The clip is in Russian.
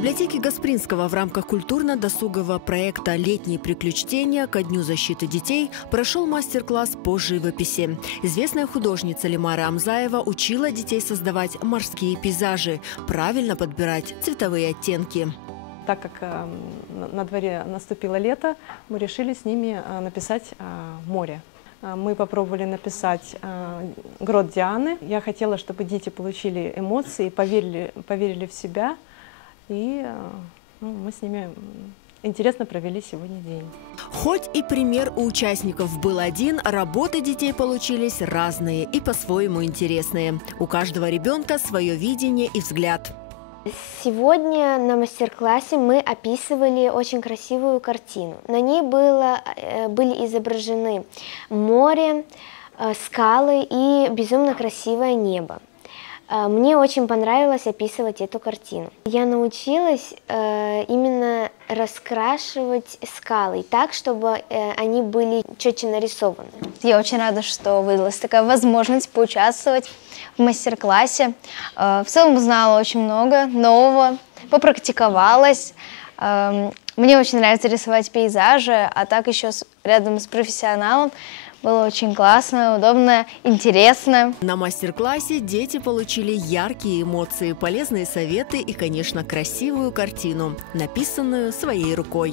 библиотеке Гаспринского в рамках культурно-досугового проекта «Летние приключения» ко Дню защиты детей прошел мастер-класс по живописи. Известная художница Лимара Амзаева учила детей создавать морские пейзажи, правильно подбирать цветовые оттенки. Так как на дворе наступило лето, мы решили с ними написать море. Мы попробовали написать грот Дианы. Я хотела, чтобы дети получили эмоции, поверили в себя. И мы с ними интересно провели сегодня день. Хоть и пример у участников был один, работы детей получились разные и по-своему интересные. У каждого ребенка свое видение и взгляд. Сегодня на мастер-классе мы описывали очень красивую картину. На ней были изображены море, скалы и безумно красивое небо. Мне очень понравилось описывать эту картину. Я научилась именно раскрашивать скалы так, чтобы они были четче нарисованы. Я очень рада, что выдалась такая возможность поучаствовать в мастер-классе. В целом узнала очень много нового, попрактиковалась. Мне очень нравится рисовать пейзажи, а так еще рядом с профессионалом. Было очень классно, удобно, интересно. На мастер-классе дети получили яркие эмоции, полезные советы и, конечно, красивую картину, написанную своей рукой.